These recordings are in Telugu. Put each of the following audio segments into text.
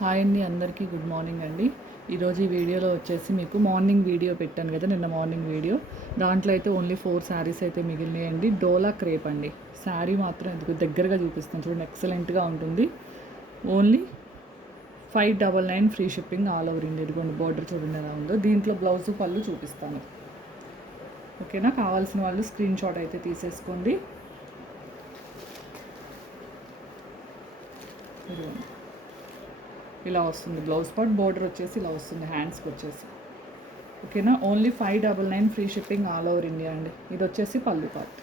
హాయ్ అండి అందరికీ గుడ్ మార్నింగ్ అండి. ఈరోజు ఈ వీడియోలో వచ్చేసి మీకు మార్నింగ్ వీడియో పెట్టాను కదా నిన్న మార్నింగ్ వీడియో. దాంట్లో అయితే ఓన్లీ ఫోర్ శారీస్ అయితే మిగిలినాయండి. డోలా క్రేప్ అండి. శారీ మాత్రం ఎందుకు దగ్గరగా చూపిస్తాను చూడండి ఎక్సలెంట్గా ఉంటుంది. Only five double nine free shipping all over India ఇదిగోండి బార్డర్ చూడండి ఎలా ఉందో. దీంట్లో బ్లౌజ్ పళ్ళు చూపిస్తాను. ఓకేనా? కావాల్సిన వాళ్ళు స్క్రీన్ షాట్ అయితే తీసేసుకోండి. ఇదిగోండి. ఇలా వస్తుంది. బ్లౌజ్ పార్ట్ బోర్డర్ వచ్చేసి ఇలా వస్తుంది. హ్యాండ్స్కి వచ్చేసి. ఓకేనా? Only five double nine free shipping all over India అండి. ఇది వచ్చేసి పళ్ళు పార్ట్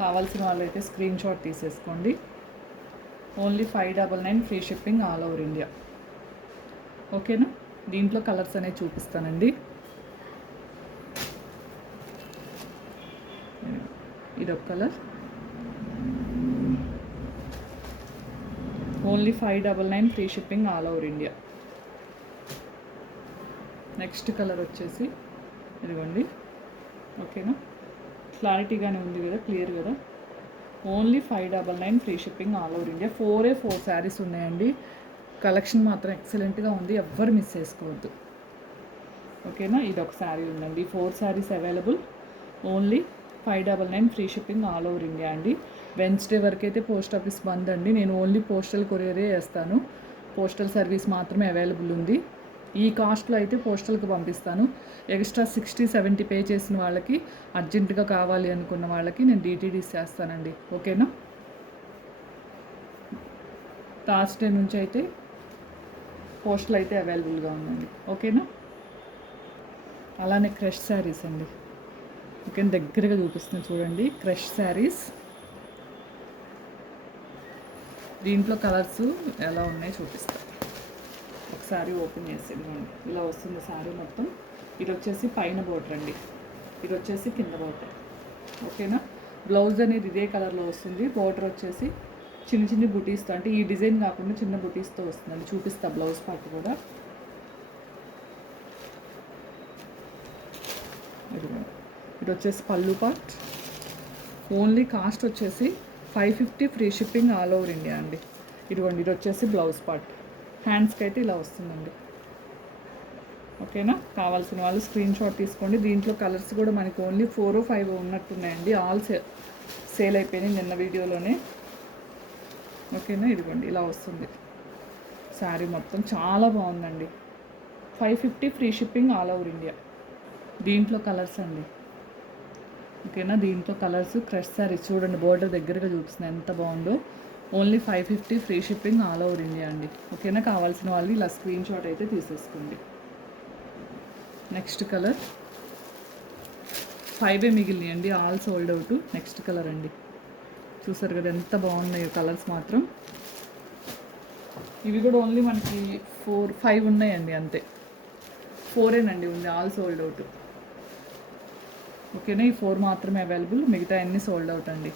కావాల్సిన వాళ్ళైతే స్క్రీన్ షాట్ తీసేసుకోండి. Only five double nine free shipping all over India ఓకేనా? దీంట్లో కలర్స్ అనేవి చూపిస్తానండి. ఇదొక colour only five double nine free shipping all over India. Next colour వచ్చేసి ఇదిగోండి. ఓకేనా? క్లారిటీగానే ఉంది కదా క్లియర్ కదా? Only five double nine free shipping all over India. ఫోరే four saris ఉన్నాయండి. కలెక్షన్ మాత్రం ఎక్సలెంట్గా ఉంది. ఎవ్వరు మిస్ చేసుకోవద్దు. ఓకేనా? ఇది ఒక శారీ ఉందండి. Four saris available only five double nine free shipping all over India అండి. వెన్స్డే వరకు అయితే పోస్ట్ ఆఫీస్ బంద్ అండి. నేను ఓన్లీ పోస్టల్ కొరియరే వేస్తాను పోస్టల్ సర్వీస్ మాత్రమే అవైలబుల్ ఉంది. ఈ కాస్ట్లో అయితే పోస్టల్కి పంపిస్తాను. ఎక్స్ట్రా సిక్స్టీ సెవెంటీ పే చేసిన వాళ్ళకి అర్జెంటుగా కావాలి అనుకున్న వాళ్ళకి నేను డీటీడీస్ చేస్తానండి. ఓకేనా? థర్స్డే నుంచి అయితే పోస్టల్ అయితే అవైలబుల్గా ఉందండి. ఓకేనా? అలానే క్రష్ శారీస్ అండి. ఓకే దగ్గరగా చూపిస్తుంది చూడండి. క్రష్ శారీస్ దీంట్లో కలర్స్ ఎలా ఉన్నాయో చూపిస్తాను. ఒకసారి ఓపెన్ చేసి ఇలా వస్తుంది శారీ మొత్తం. ఇది వచ్చేసి పైన బోటర్ అండి. ఇది వచ్చేసి కింద బోటర్ ఓకేనా? బ్లౌజ్ అనేది ఇదే కలర్లో వస్తుంది. బోర్డర్ వచ్చేసి చిన్న చిన్న బుటీస్తో అంటే ఈ డిజైన్ కాకుండా చిన్న బుటీస్తో వస్తుందండి. చూపిస్తా బ్లౌజ్ పార్ట్ కూడా. ఇది వచ్చేసి పళ్ళు పార్ట్. ఓన్లీ కాస్ట్ వచ్చేసి five fifty free shipping all over India అండి. ఇదిగోండి ఇది వచ్చేసి బ్లౌజ్ పార్ట్. హ్యాండ్స్కి అయితే ఇలా వస్తుందండి. ఓకేనా? కావాల్సిన వాళ్ళు స్క్రీన్ షాట్ తీసుకోండి. దీంట్లో కలర్స్ కూడా మనకి ఓన్లీ ఫోర్ ఫైవ్ ఉన్నట్టున్నాయండి. ఆల్ సే సేల్ అయిపోయినాయి నిన్న వీడియోలోనే. ఓకేనా? ఇదిగోండి ఇలా వస్తుంది. శారీ మొత్తం చాలా బాగుందండి. Five fifty free shipping all over India. దీంట్లో కలర్స్ అండి. ఓకేనా? దీంతో కలర్స్ క్రష్ సారీ చూడండి బోర్డర్ దగ్గరగా చూపిస్తుంది ఎంత బాగుందో. Only five fifty free shipping all over India అండి. ఓకేనా? కావాల్సిన వాళ్ళు ఇలా స్క్రీన్ షాట్ అయితే తీసేసుకోండి. Next colour. ఫైవే మిగిలినాయండి all sold out. Next colour అండి. చూసారు కదా ఎంత బాగున్నాయో కలర్స్ మాత్రం. ఇవి కూడా ఓన్లీ మనకి ఫోర్ ఫైవ్ ఉన్నాయండి అంతే. ఫోరేనండి ఉంది ఆల్ సోల్డ్ అవుట్. ఓకేనా? ఈ ఫోర్ మాత్రమే అవైలబుల్. మిగతా అన్నీ సోల్డ్ అవుట్ అండి.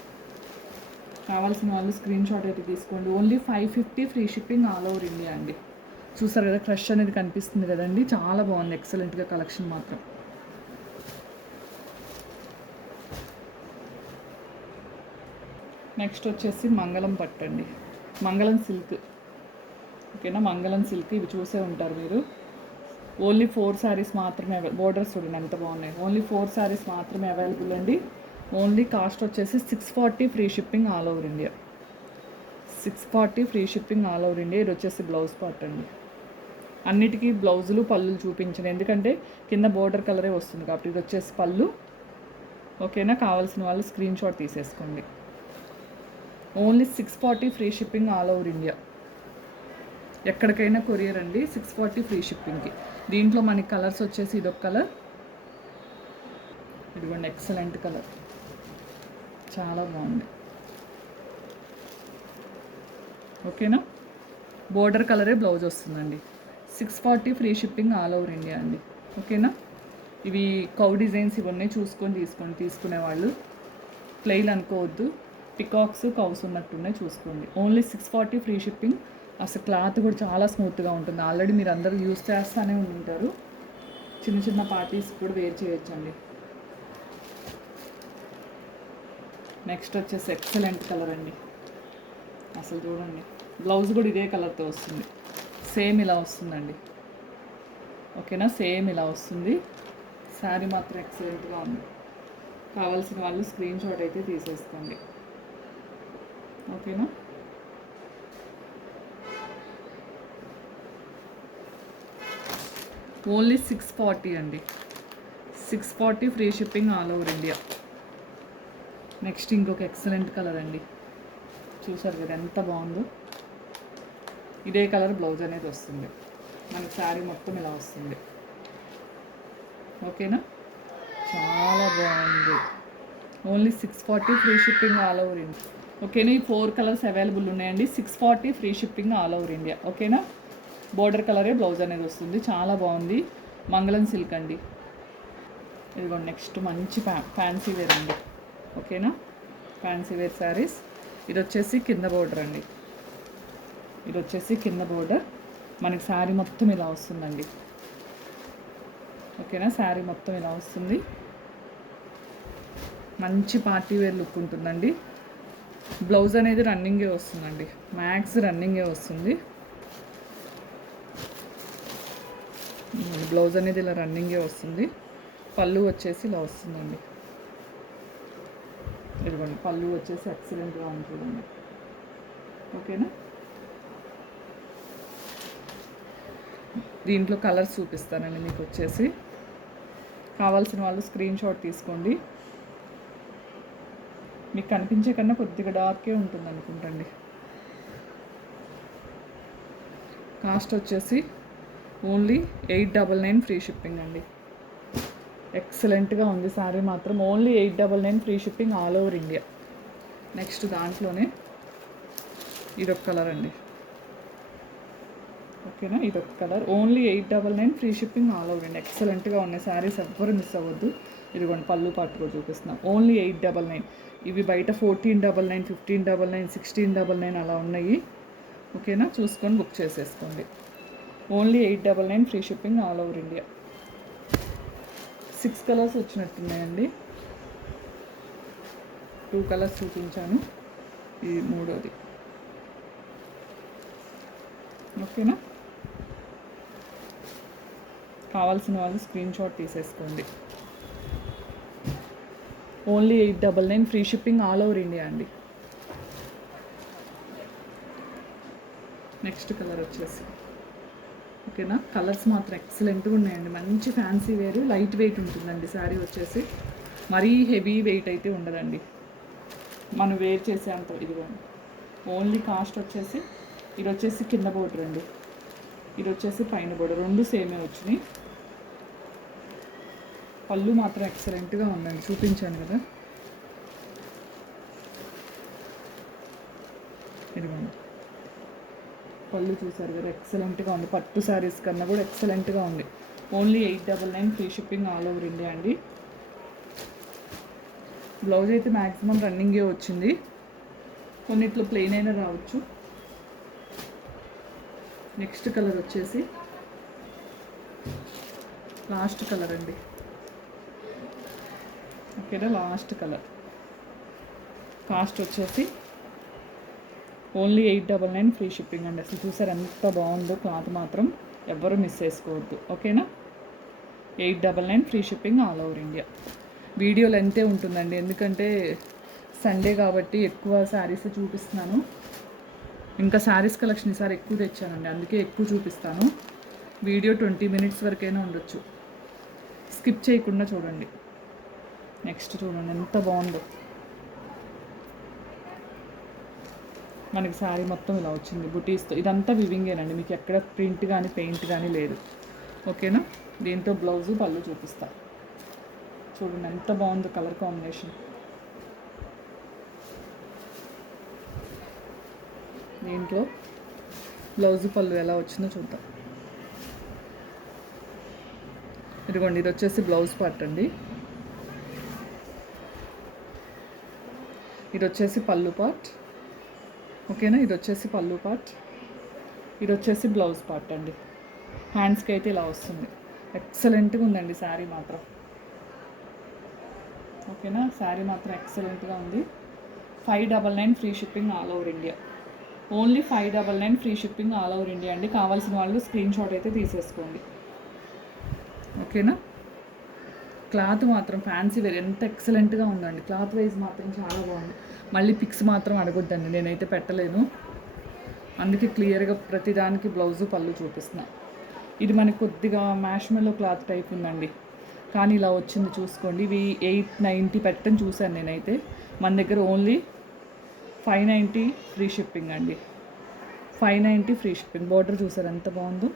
కావాల్సిన వాళ్ళు స్క్రీన్ షాట్ అయితే తీసుకోండి. Only five fifty free shipping all over India అండి. చూసారు కదా క్రష్ అనేది కనిపిస్తుంది కదండి. చాలా బాగుంది. ఎక్సలెంట్గా కలెక్షన్ మాత్రం. నెక్స్ట్ వచ్చేసి మంగళం పట్టండి మంగళం సిల్క్ ఓకేనా? మంగళం సిల్క్ ఇవి చూసే ఉంటారు మీరు. ఓన్లీ ఫోర్ శారీస్ మాత్రమే బోర్డర్స్ చూడండి ఎంత బాగున్నాయి. ఓన్లీ ఫోర్ శారీస్ మాత్రమే అవైలబుల్ అండి. ఓన్లీ కాస్ట్ వచ్చేసి six forty free shipping all over India. Six forty free shipping all over India ఇది వచ్చేసి బ్లౌజ్ పార్ట్ అండి. అన్నిటికీ బ్లౌజులు పళ్ళు చూపించండి ఎందుకంటే కింద బోర్డర్ కలరే వస్తుంది కాబట్టి ఇది వచ్చేసి పళ్ళు. ఓకేనా? కావాల్సిన వాళ్ళు స్క్రీన్ షాట్ తీసేసుకోండి. Only six forty free shipping all over India. ఎక్కడికైనా కొరియర్ అండి సిక్స్ ఫార్టీ ఫ్రీ షిప్పింగ్కి. దీంట్లో మనకి కలర్స్ వచ్చేసి ఇదొక కలర్. ఇదిగోండి ఎక్సలెంట్ కలర్. చాలా బాగుంది. ఓకేనా? బోర్డర్ కలరే బ్లౌజ్ వస్తుందండి. Six forty free shipping all over India అండి. ఓకేనా? ఇవి కౌ డిజైన్స్ ఇవన్నీ చూసుకొని తీసుకోండి తీసుకునే వాళ్ళు. ప్లెయిన్ అనుకోవద్దు. పికాక్స్ కౌస్ ఉన్నట్టున్నాయి చూసుకోండి. Only six forty free shipping అసలు క్లాత్ కూడా చాలా స్మూత్గా ఉంటుంది. ఆల్రెడీ మీరు అందరూ యూస్ చేస్తూనే ఉంటారు చిన్న చిన్న పార్టీస్ కూడా వేర్ చేయొచ్చండి. నెక్స్ట్ వచ్చేసి ఎక్సలెంట్ కలర్ అండి. అసలు చూడండి. బ్లౌజ్ కూడా ఇదే కలర్తో వస్తుంది. సేమ్ ఇలా వస్తుందండి. ఓకేనా? సేమ్ ఇలా వస్తుంది. శారీ మాత్రం ఎక్సలెంట్గా ఉంది. కావాల్సిన వాళ్ళు స్క్రీన్ షాట్ అయితే తీసేసుకోండి. ఓకేనా? ఓన్లీ సిక్స్ ఫార్టీ అండి. Six forty free shipping all over India. Next ఇంకొక ఎక్సలెంట్ కలర్ అండి. చూసారు కదా ఎంత బాగుందో. ఇదే కలర్ బ్లౌజ్ అనేది వస్తుంది. మనకి శారీ మొత్తం ఇలా వస్తుంది. ఓకేనా? చాలా బాగుంది. Only six forty free shipping all over India. ఓకేనా? ఈ ఫోర్ కలర్స్ అవైలబుల్ ఉన్నాయండి. Six forty free shipping all over India. ఓకేనా? బోర్డర్ కలరే బ్లౌజ్ అనేది వస్తుంది. చాలా బాగుంది. మంగళం సిల్క్ అండి. ఇదిగోండి నెక్స్ట్ మంచి ఫ్యా ఫ్యాన్సీ వేర్ అండి. ఓకేనా? Fancy wear saris. ఇది వచ్చేసి కింద బోర్డర్ అండి. ఇది వచ్చేసి కింద బోర్డర్. మనకి శారీ మొత్తం ఇలా వస్తుందండి. ఓకేనా? శారీ మొత్తం ఇలా వస్తుంది. మంచి పార్టీ వేర్ లుక్ ఉంటుందండి. బ్లౌజ్ అనేది రన్నింగే వస్తుందండి. మ్యాక్స్ రన్నింగే వస్తుంది. బ్లౌజ్ అనేది ఇలా రన్నింగే వస్తుంది. పళ్ళు వచ్చేసి ఇలా వస్తుందండి. ఇదిగోండి పళ్ళు వచ్చేసి ఎక్సలెంట్గా ఉంటుందండి. ఓకేనా? దీంట్లో కలర్స్ చూపిస్తానండి మీకు వచ్చేసి. కావాల్సిన వాళ్ళు స్క్రీన్ షాట్ తీసుకోండి. మీకు కనిపించే కన్నా కొద్దిగా డార్కే ఉంటుంది అనుకుంటండి కాస్ట్ వచ్చేసి only eight double nine free shipping అండి. ఎక్సలెంట్గా ఉంది శారీ మాత్రం. Only eight double nine free shipping all over India. Next దాంట్లోనే ఇదొక కలర్ అండి. ఓకేనా? ఇదొక colour. Only eight double nine free shipping all over అండి ఎక్సలెంట్గా ఉన్నాయి శారీస్ ఎవ్వరు మిస్ అవ్వద్దు. ఇదిగోండి పళ్ళు పాటు కూడా చూపిస్తున్నాం. Only eight double nine. ఇవి బయట fourteen double nine fifteen double nine sixteen double nine అలా ఉన్నాయి. ఓకేనా? చూసుకొని బుక్ చేసేసుకోండి. Only eight double nine free shipping all over India. Six colours వచ్చినట్టున్నాయండి. Two colours చూపించాను. ఇది మూడోది. ఓకేనా? కావాల్సిన వాళ్ళు స్క్రీన్ షాట్ తీసేసుకోండి. Only eight double nine free shipping all over India అండి. నెక్స్ట్ కలర్ వచ్చేసి ఓకేనా? కలర్స్ మాత్రం ఎక్సలెంట్గా ఉన్నాయండి. మంచి ఫ్యాన్సీ వేరు లైట్ వెయిట్ ఉంటుందండి శారీ వచ్చేసి. మరీ హెవీ వెయిట్ అయితే ఉండదండి. మనం వేర్ చేసే అంత ఇదిగోండి. ఓన్లీ కాస్ట్ వచ్చేసి ఇది వచ్చేసి కింద బోర్డర్ అండి. ఇది వచ్చేసి పైన బోర్డర్. రెండు సేమే వచ్చినాయి. పళ్ళు మాత్రం ఎక్సలెంట్గా ఉందండి. చూపించాను కదా. ఇదిగోండి. పళ్ళు చూసారు కదా ఎక్సలెంట్గా ఉంది. పట్టు శారీస్ కన్నా కూడా ఎక్సలెంట్గా ఉంది. Only eight double nine free shipping all over India అండి. బ్లౌజ్ అయితే మ్యాక్సిమం రన్నింగే వచ్చింది. కొన్నిట్లో ప్లెయిన్ అయినా రావచ్చు. నెక్స్ట్ కలర్ వచ్చేసి లాస్ట్ కలర్ అండి. ఓకేనా? లాస్ట్ కలర్ కాస్ట్ వచ్చేసి only eight double nine free shipping అండి. అసలు చూసారు ఎంత బాగుందో క్లాత్ మాత్రం ఎవ్వరూ మిస్ చేసుకోవద్దు. ఓకేనా? Eight double nine free shipping all over India. Video లెంతే ఉంటుందండి. ఎందుకంటే సండే కాబట్టి ఎక్కువ శారీస్ చూపిస్తున్నాను. ఇంకా శారీస్ కలెక్షన్ ఈసారి ఎక్కువ తెచ్చానండి. అందుకే ఎక్కువ చూపిస్తాను. వీడియో ట్వంటీ మినిట్స్ వరకైనా ఉండొచ్చు. స్కిప్ చేయకుండా చూడండి. నెక్స్ట్ చూడండి ఎంత బాగుందో. మనకి శారీ మొత్తం ఇలా వచ్చింది. బుటీస్తో ఇదంతా వివింగేనండి మీకు ఎక్కడ ప్రింట్ కానీ పెయింట్ కానీ లేదు. ఓకేనా దీంతో బ్లౌజు పళ్ళు చూపిస్తా. చూడండి ఎంత బాగుందో కలర్ కాంబినేషన్ దీంట్లో బ్లౌజు పళ్ళు ఎలా వచ్చిందో చూద్దాం. ఇదిగోండి ఇది వచ్చేసి బ్లౌజ్ పార్ట్ అండి. ఇది వచ్చేసి పళ్ళు పార్ట్ ఓకేనా? ఇది వచ్చేసి పళ్ళు పార్ట్. ఇది వచ్చేసి బ్లౌజ్ పార్ట్ అండి. హ్యాండ్స్కి అయితే ఇలా వస్తుంది. ఎక్సలెంట్గా ఉందండి శారీ మాత్రం. ఓకేనా? శారీ మాత్రం ఎక్సలెంట్గా ఉంది. Five double nine free shipping all over India only five double nine free shipping all over India అండి. కావాల్సిన వాళ్ళు స్క్రీన్ షాట్ అయితే తీసేసుకోండి. ఓకేనా? క్లాత్ మాత్రం ఫ్యాన్సీ వేర్. ఎంత ఎక్సలెంట్గా ఉందండి. క్లాత్ వైజ్ మాత్రం చాలా బాగుంది. మళ్ళీ పిక్స్ మాత్రం అడగొద్దండి. నేనైతే పెట్టలేను అందుకే క్లియర్గా ప్రతిదానికి బ్లౌజు పళ్ళు చూపిస్తున్నా. ఇది మనకి కొద్దిగా మ్యాష్మెల్లో క్లాత్ టైప్ ఉందండి. కానీ ఇలా వచ్చింది చూసుకోండి. ఇవి ఎయిట్ నైంటీ పెట్టని చూశాను నేనైతే. మన దగ్గర only five ninety free shipping అండి. Five ninety free shipping border చూసారు ఎంత బాగుందో?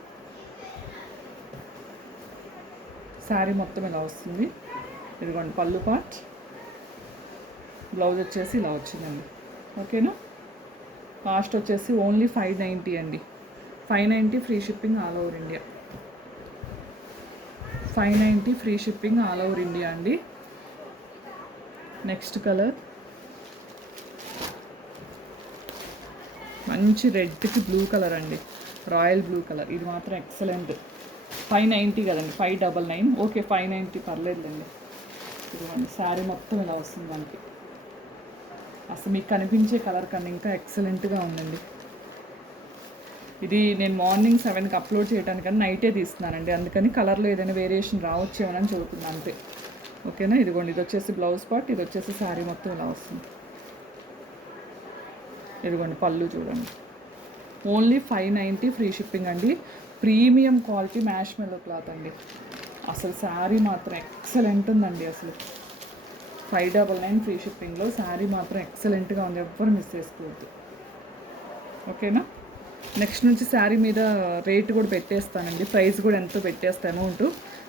శారీ మొత్తం ఇలా వస్తుంది. ఇదిగోండి పళ్ళు పార్ట్ బ్లౌజ్ వచ్చేసి ఇలా వచ్చిందండి. ఓకేనా? కాస్ట్ వచ్చేసి ఓన్లీ ఫైవ్ నైంటీ అండి. Five ninety free shipping all over India five ninety free shipping all over India అండి. నెక్స్ట్ కలర్ మంచి రెడ్కి బ్లూ కలర్ అండి. రాయల్ బ్లూ కలర్ ఇది మాత్రం ఎక్సలెంట్ ఫైవ్ నైంటీ కదండి five double nine. Okay five ninety పర్లేదులేండి. ఇదిగోండి శారీ మొత్తం ఇలా వస్తుంది మనకి. అసలు మీకు కనిపించే కలర్ కన్నా ఇంకా ఎక్సలెంట్గా ఉందండి. ఇది నేను మార్నింగ్ సెవెన్కి అప్లోడ్ చేయడానికని నైటే తీస్తున్నానండి. అందుకని కలర్లో ఏదైనా వేరియేషన్ రావచ్చేమోనని చెబుతున్నాను అంతే. ఓకేనా? ఇదిగోండి ఇది వచ్చేసి బ్లౌజ్ పార్ట్ ఇది వచ్చేసి శారీ మొత్తం ఇలా వస్తుంది. ఇదిగోండి పళ్ళు చూడండి. Only five ninety free shipping అండి. Premium quality marshmallow cloth అండి. అసలు శారీ మాత్రం ఎక్సలెంట్ ఉందండి అసలు. ఫైవ్ డబల్ నైన్ ఫ్రీ షిప్పింగ్లో శారీ మాత్రం ఎక్సలెంట్గా ఉంది. ఎవ్వరు మిస్ చేసుకోవద్దు. ఓకేనా? నెక్స్ట్ నుంచి శారీ మీద రేట్ కూడా పెట్టేస్తానండి. ప్రైస్ కూడా ఎంతో పెట్టేస్తా అమౌంట్.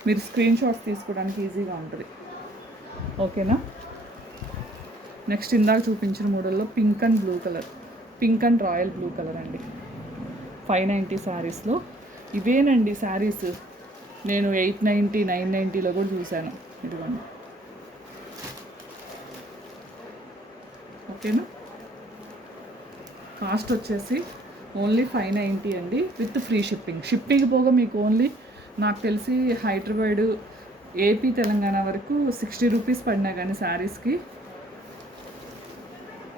మీరు స్క్రీన్ షాట్స్ తీసుకోవడానికి ఈజీగా ఉంటుంది. ఓకేనా? నెక్స్ట్ ఇందాక చూపించిన మోడల్లో pink and blue colour. Pink and royal blue colour అండి. ఫైవ్ నైంటీ శారీస్లో. ఇవేనండి శారీస్. నేను ఎయిట్ నైంటీ నైన్ నైంటీలో కూడా చూశాను. ఇదిగోండి. ఓకేనా? కాస్ట్ వచ్చేసి ఓన్లీ ఫైవ్ నైంటీ అండి విత్ ఫ్రీ షిప్పింగ్. షిప్పింగ్ పోగా మీకు ఓన్లీ నాకు తెలిసి హైదరాబాద్ ఏపీ తెలంగాణ వరకు సిక్స్టీ రూపీస్ పడినా కానీ శారీస్కి.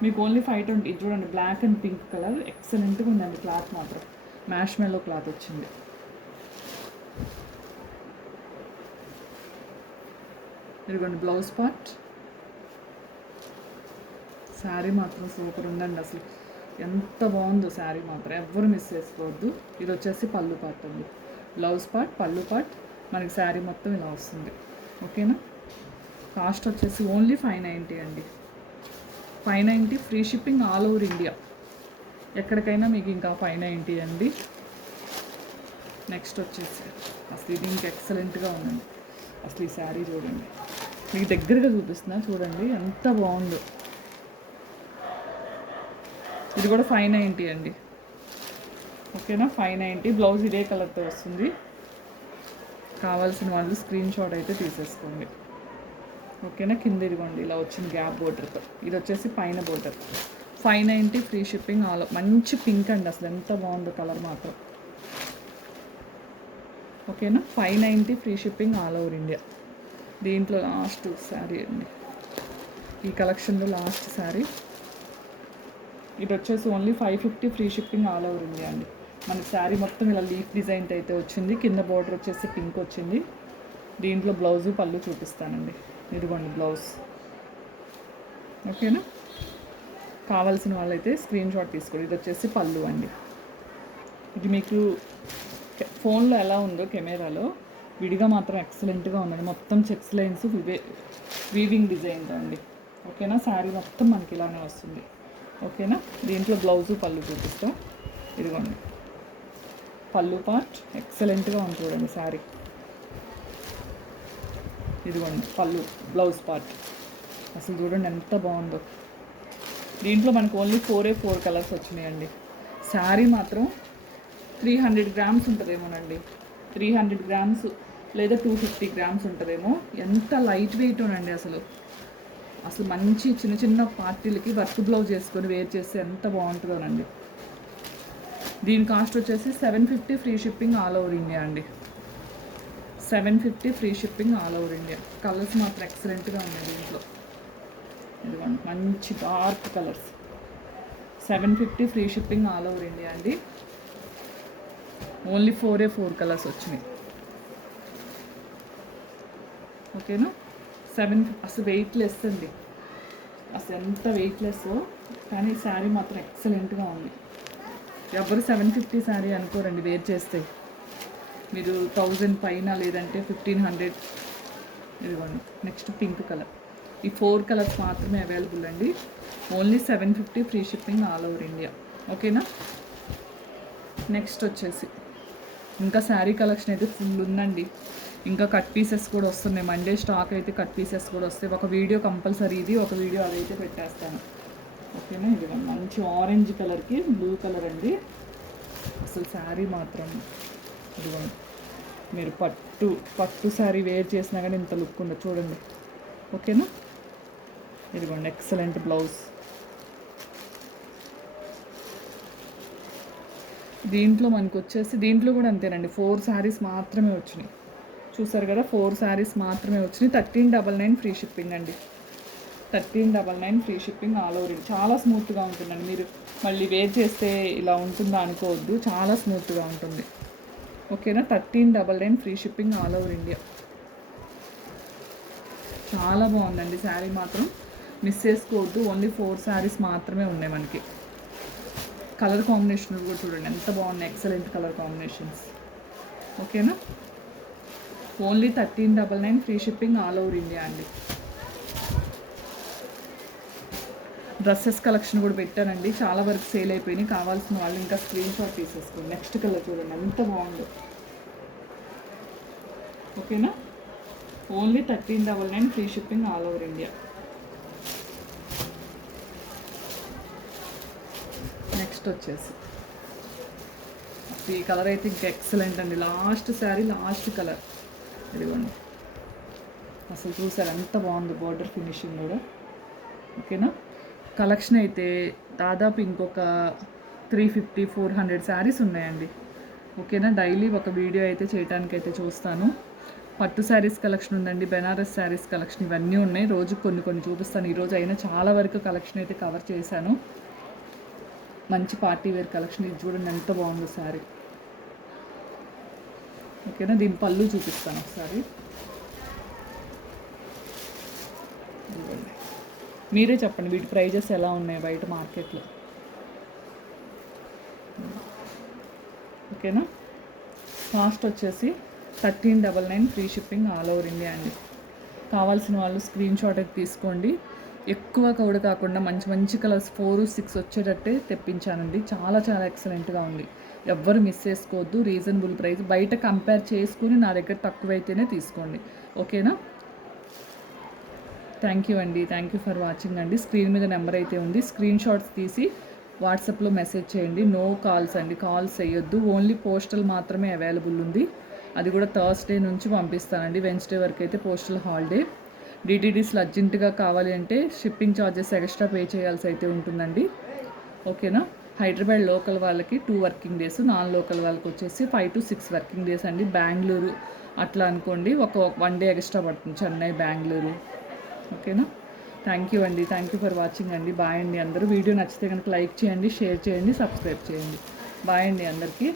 మీకు ఓన్లీ ఫైవ్ ట్వంటీ. చూడండి బ్లాక్ అండ్ పింక్ కలర్. ఎక్సలెంట్గా ఉందండి క్లాత్ మాత్రం. మ్యాష్ మెల్లో క్లాత్ వచ్చింది. ఇదిగోండి బ్లౌజ్ పార్ట్ శారీ మాత్రం సూపర్ ఉందండి అసలు. ఎంత బాగుందో శారీ మాత్రం. ఎవ్వరు మిస్ చేసుకోవద్దు. ఇది వచ్చేసి పళ్ళు పార్ట్ అండి. బ్లౌజ్ పార్ట్ పళ్ళు పార్ట్ మనకి శారీ మొత్తం ఇలా వస్తుంది. ఓకేనా కాస్ట్ వచ్చేసి ఓన్లీ ఫైవ్ నైంటీ అండి. Five ninety free shipping all over India ఎక్కడికైనా మీకు ఇంకా ఫైవ్ నైంటీ అండి? నెక్స్ట్ వచ్చేసి అసలు ఇది ఇంకా ఎక్సలెంట్గా ఉందండి. అసలు ఈ శారీ చూడండి. మీకు దగ్గరగా చూపిస్తున్నా చూడండి ఎంత బాగుందో. ఇది కూడా ఫైవ్ నైంటీ అండి. ఓకేనా? ఫైవ్ నైంటీ బ్లౌజ్ ఇదే కలర్తో వస్తుంది. కావాల్సిన వాళ్ళు స్క్రీన్ షాట్ అయితే తీసేసుకోండి. ఓకేనా? కింద ఇదిగోండి ఇలా వచ్చింది గ్యాప్ బోర్డర్తో. ఇది వచ్చేసి పైన border. Five ninety free shipping all మంచి పింక్ అండి అసలు ఎంత బాగుందో కలర్ మాత్రం. ఓకేనా? Five ninety free shipping all over India. దీంట్లో లాస్ట్ శారీ అండి. ఈ కలెక్షన్లో లాస్ట్ శారీ. ఇది వచ్చేసి only five fifty free shipping all over India అండి. మనకి శారీ మొత్తం ఇలా లీఫ్ డిజైన్ అయితే వచ్చింది. కింద బార్డర్ వచ్చేసి పింక్ వచ్చింది. దీంట్లో బ్లౌజు పళ్ళు చూపిస్తానండి. ఇదిగోండి బ్లౌజ్. ఓకేనా? కావాల్సిన వాళ్ళైతే స్క్రీన్ షాట్ తీసుకోండి. ఇది వచ్చేసి పళ్ళు అండి. ఇది మీకు ఫోన్లో ఎలా ఉందో కెమెరాలో విడిగా మాత్రం ఎక్సలెంట్గా ఉందండి. మొత్తం చెక్స్ లైన్స్ వివే వీవింగ్ డిజైన్తో అండి. ఓకేనా? శారీ మొత్తం మనకి ఇలానే వస్తుంది. ఓకేనా? దీంట్లో బ్లౌజు పళ్ళు చూపిస్తాం. ఇదిగోండి. పళ్ళు పార్ట్ ఎక్సలెంట్గా ఉంది చూడండి శారీ. ఇదిగోండి పళ్ళు బ్లౌజ్ పార్ట్ అసలు చూడండి ఎంత బాగుందో. దీంట్లో మనకు ఓన్లీ ఫోరే ఫోర్ కలర్స్ వచ్చినాయండి. శారీ మాత్రం త్రీ హండ్రెడ్ గ్రామ్స్ ఉంటుందేమోనండి. త్రీ హండ్రెడ్ గ్రామ్స్ లేదా టూ ఫిఫ్టీ గ్రామ్స్ ఉంటుందేమో. ఎంత లైట్ వెయిట్ అండి అసలు. అసలు మంచి చిన్న చిన్న పార్టీలకి వర్క్ బ్లౌజ్ వేసుకొని వేర్ చేస్తే ఎంత బాగుంటుందోనండి. దీని కాస్ట్ వచ్చేసి seven fifty free shipping all over India అండి. Seven fifty free shipping all over India colours మాత్రం ఎక్సలెంట్గా ఉన్నాయి దీంట్లో. ఇదిగోండి మంచి dark colours seven fifty free shipping all over India అండి. ఓన్లీ ఫోరే ఫోర్ కలర్స్ వచ్చినాయి. ఓకేనా సెవెన్ అసలు వెయిట్లెస్ అండి. అసలు ఎంత వెయిట్లెస్ కానీ శారీ మాత్రం ఎక్సలెంట్గా ఉంది. ఎవరు సెవెన్ ఫిఫ్టీ శారీ అనుకోరండి వేర్ చేస్తే. మీరు థౌజండ్ పైన లేదంటే ఫిఫ్టీన్ హండ్రెడ్ ఇదిగోండి నెక్స్ట్ పింక్ కలర్ ఈ ఫోర్ కలర్స్ మాత్రమే అవైలబుల్ అండి. Only seven fifty free shipping all over India. ఓకేనా? నెక్స్ట్ వచ్చేసి ఇంకా శారీ కలెక్షన్ అయితే ఫుల్ ఉందండి. ఇంకా కట్ పీసెస్ కూడా వస్తున్నాయి. మండే స్టాక్ అయితే కట్ పీసెస్ కూడా వస్తాయి. ఒక వీడియో కంపల్సరీ ఇది. ఒక వీడియో అదైతే పెట్టేస్తాను. ఓకేనా? ఇది మంచి ఆరెంజ్ కలర్కి బ్లూ కలర్ అండి. అసలు శారీ మాత్రం ఇదిగోండి మీరు పట్టు పట్టు శారీ వేర్ చేసినా కానీ ఇంత లుక్ ఉండదు. చూడండి. ఓకేనా? ఇదిగోండి ఎక్సలెంట్ బ్లౌజ్ దీంట్లో మనకు వచ్చేసి దీంట్లో కూడా అంతేనండి ఫోర్ శారీస్ మాత్రమే వచ్చినాయి. చూసారు కదా ఫోర్ శారీస్ మాత్రమే వచ్చినాయి. Thirteen double nine free shipping అండి. Thirteen double nine free shipping all over India చాలా స్మూత్గా ఉంటుందండి. మీరు మళ్ళీ వేర్ చేస్తే ఇలా ఉంటుందా అనుకోవద్దు. చాలా స్మూత్గా ఉంటుంది. ఓకేనా? Thirteen double nine free shipping all over India చాలా బాగుందండి శారీ మాత్రం. మిస్ చేసుకోవద్దు. ఓన్లీ ఫోర్ శారీస్ మాత్రమే ఉన్నాయి మనకి. కలర్ కాంబినేషన్ కూడా చూడండి. ఎంత బాగున్నాయి. ఎక్సలెంట్ కలర్ కాంబినేషన్స్ ఓకేనా only thirteen double nine free shipping all over India అండి. డ్రెస్సెస్ కలెక్షన్ కూడా పెట్టానండి. చాలా వరకు సేల్ అయిపోయినాయి. కావాల్సిన వాళ్ళు ఇంకా స్క్రీన్ షాట్ తీసేసుకోండి. నెక్స్ట్ కలర్ చూడండి. ఎంత బాగుందో. ఓకేనా only thirteen double nine free shipping all over India next వచ్చేసి. ఈ కలర్ అయితే ఇంకా ఎక్సలెంట్ అండి. Last sari last colour. ఇదిగోండి. అసలు చూసారు ఎంత బాగుంది బార్డర్ ఫినిషింగ్ కూడా. ఓకేనా? కలెక్షన్ అయితే దాదాపు ఇంకొక three fifty four hundred saris ఉన్నాయండి. ఓకేనా? డైలీ ఒక వీడియో అయితే చేయడానికి అయితే చూస్తాను. పట్టు శారీస్ కలెక్షన్ ఉందండి బెనారస్ శారీస్ కలెక్షన్ ఇవన్నీ ఉన్నాయి. రోజు కొన్ని కొన్ని చూపిస్తాను. ఈరోజు అయినా చాలా వరకు కలెక్షన్ అయితే కవర్ చేశాను. మంచి పార్టీ వేర్ కలెక్షన్ ఇది చూడండి ఎంత బాగుందో శారీ. ఓకేనా? దీని పళ్ళు చూపిస్తాను ఒకసారి. మీరే చెప్పండి వీటి ప్రైజెస్ ఎలా ఉన్నాయి బయట మార్కెట్లో? ఓకేనా? కాస్ట్ వచ్చేసి thirteen double nine free shipping all over India అండి. కావాల్సిన వాళ్ళు స్క్రీన్ షాట్ తీసుకోండి. ఎక్కువ కౌడు కాకుండా మంచి మంచి కలర్స్ ఫోర్ సిక్స్ వచ్చేటట్టే తెప్పించానండి. చాలా చాలా ఎక్సలెంట్గా ఉంది. ఎవ్వరు మిస్ చేసుకోవద్దు. Reasonable price. బయట కంపేర్ చేసుకుని నా దగ్గర తక్కువైతేనే తీసుకోండి. ఓకేనా? థ్యాంక్ యూ అండి. థ్యాంక్ యూ ఫర్ వాచింగ్ అండి. స్క్రీన్ మీద నెంబర్ అయితే ఉంది. స్క్రీన్ షాట్స్ తీసి వాట్సాప్లో మెసేజ్ చేయండి. నో కాల్స్ అండి. కాల్స్ చేయొద్దు. ఓన్లీ పోస్టల్ మాత్రమే అవైలబుల్ ఉంది. అది కూడా థర్స్డే నుంచి పంపిస్తానండి. వెన్స్డే వరకు అయితే పోస్టల్ హాలిడే. డిటీడీస్లు అర్జెంటుగా కావాలి అంటే షిప్పింగ్ ఛార్జెస్ ఎక్స్ట్రా పే చేయాల్సి అయితే ఉంటుందండి. ఓకేనా? హైదరాబాద్ లోకల్ వాళ్ళకి two working days non local వాళ్ళకి వచ్చేసి five to six working days అండి. బెంగళూరు అట్లా అనుకోండి ఒక వన్ డే ఎక్స్ట్రా పడుతుంది చెన్నై బెంగళూరు. ఓకేనా? థ్యాంక్ యూ అండి. థ్యాంక్ యూ ఫర్ వాచింగ్ అండి. బాయ్ అండి అందరూ. వీడియో నచ్చితే కనుక లైక్ చేయండి షేర్ చేయండి సబ్స్క్రైబ్ చేయండి. బాయ్ అండి అందరికీ.